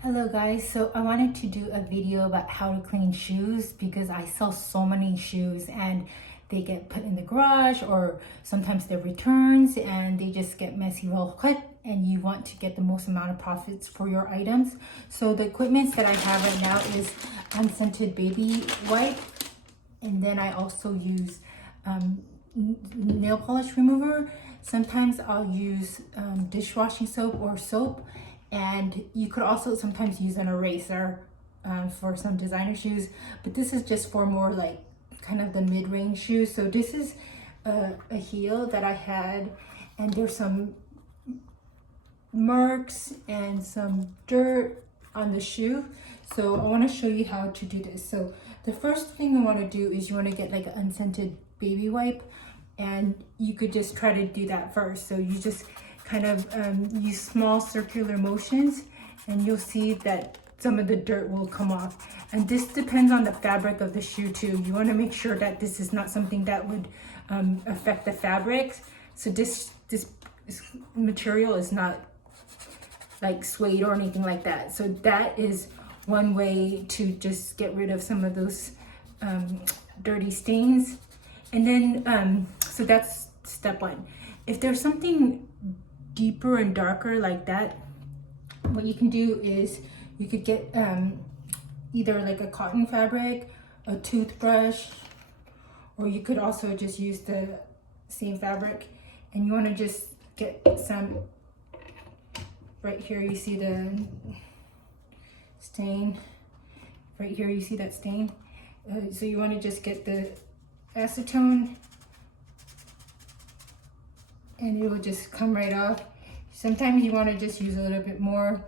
Hello guys, so I wanted to do a video about how to clean shoes because I sell so many shoes and they get put in the garage or sometimes they're returns and they just get messy real quick and you want to get the most amount of profits for your items. So the equipment that I have right now is unscented baby wipe, and then I also use nail polish remover. Sometimes I'll use dishwashing soap or soap, and you could also sometimes use an eraser for some designer shoes, but this is just for more like kind of the mid-range shoes. So this is a heel that I had, and there's some marks and some dirt on the shoe. So I want to show you how to do this. So the first thing I want to do is you want to get like an unscented baby wipe, and you could just try to do that first. So you just kind of use small circular motions and you'll see that some of the dirt will come off. And this depends on the fabric of the shoe too. You want to make sure that this is not something that would affect the fabrics. So this material is not like suede or anything like that. So that is one way to just get rid of some of those dirty stains. And then so that's step one. If there's something deeper and darker like that, what you can do is you could get either like a cotton fabric, a toothbrush, or you could also just use the same fabric, and you want to just get some right here. You see the stain right here, you see that stain. So you want to just get the acetone and it will just come right off. Sometimes you want to just use a little bit more,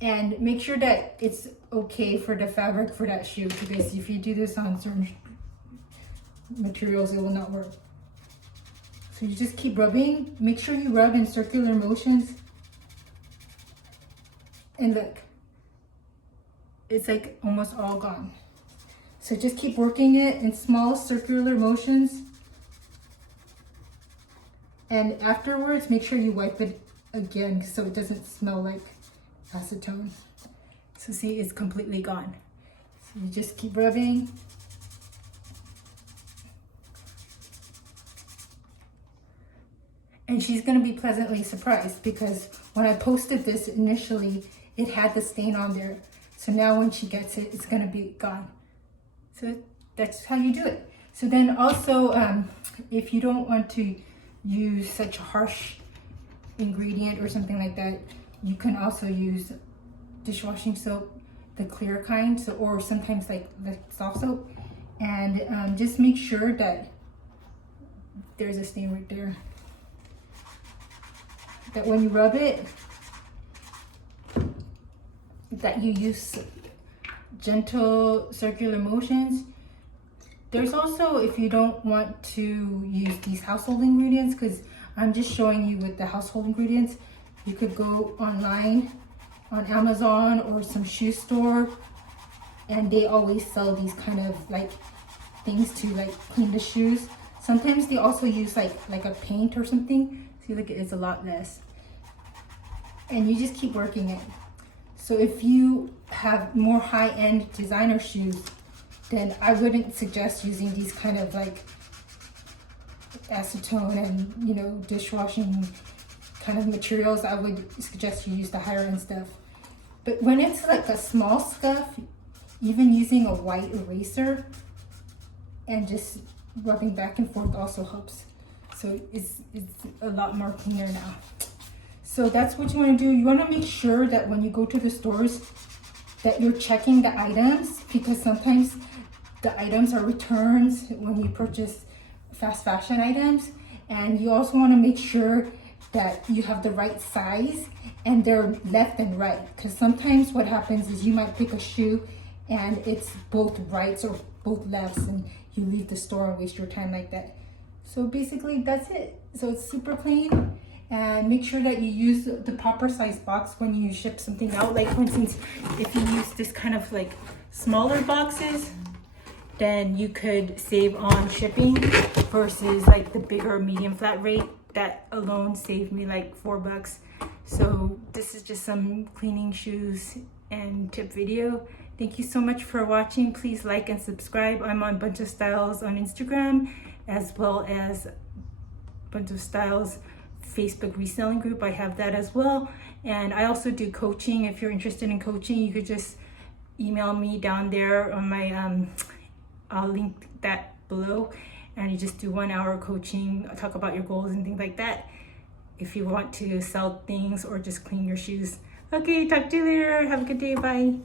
and make sure that it's okay for the fabric for that shoe, because if you do this on certain materials, it will not work. So you just keep rubbing. Make sure you rub in circular motions, and look, it's like almost all gone. So just keep working it in small circular motions. And afterwards, make sure you wipe it again so it doesn't smell like acetone. So see, it's completely gone. So you just keep rubbing. And she's gonna be pleasantly surprised, because when I posted this initially, it had the stain on there. So now when she gets it, it's gonna be gone. So that's how you do it. So then also, if you don't want to use such a harsh ingredient or something like that, you can also use dishwashing soap, the clear kind, so, or sometimes like the soft soap, and just make sure that there's a stain right there, that when you rub it, that you use gentle circular motions. There's also, if you don't want to use these household ingredients, because I'm just showing you with the household ingredients, you could go online on Amazon or some shoe store, and they always sell these kind of like things to like clean the shoes. Sometimes they also use like a paint or something. See, look, it's a lot less. And you just keep working it. So if you have more high-end designer shoes, then I wouldn't suggest using these kind of like acetone and, you know, dishwashing kind of materials. I would suggest you use the higher end stuff. But when it's like a small stuff, even using a white eraser and just rubbing back and forth also helps. So it's a lot more cleaner now. So that's what you want to do. You want to make sure that when you go to the stores that you're checking the items, because sometimes the items are returns when you purchase fast fashion items. And you also want to make sure that you have the right size and they're left and right, because sometimes what happens is you might pick a shoe and it's both rights or both lefts, and you leave the store and waste your time like that. So basically that's it. So it's super clean. And make sure that you use the proper size box when you ship something out. Like for instance, if you use this kind of like smaller boxes, then you could save on shipping versus like the bigger medium flat rate. That alone saved me like $4. So this is just some cleaning shoes and tip video. Thank you so much for watching. Please like and subscribe. I'm on Bunch of Styles on Instagram, as well as Bunch of Styles Facebook reselling group. I have that as well. And I also do coaching. If you're interested in coaching, you could just email me down there on my I'll link that below, and you just do 1 hour coaching, talk about your goals and things like that, if you want to sell things or just clean your shoes. Okay, talk to you later. Have a good day. Bye.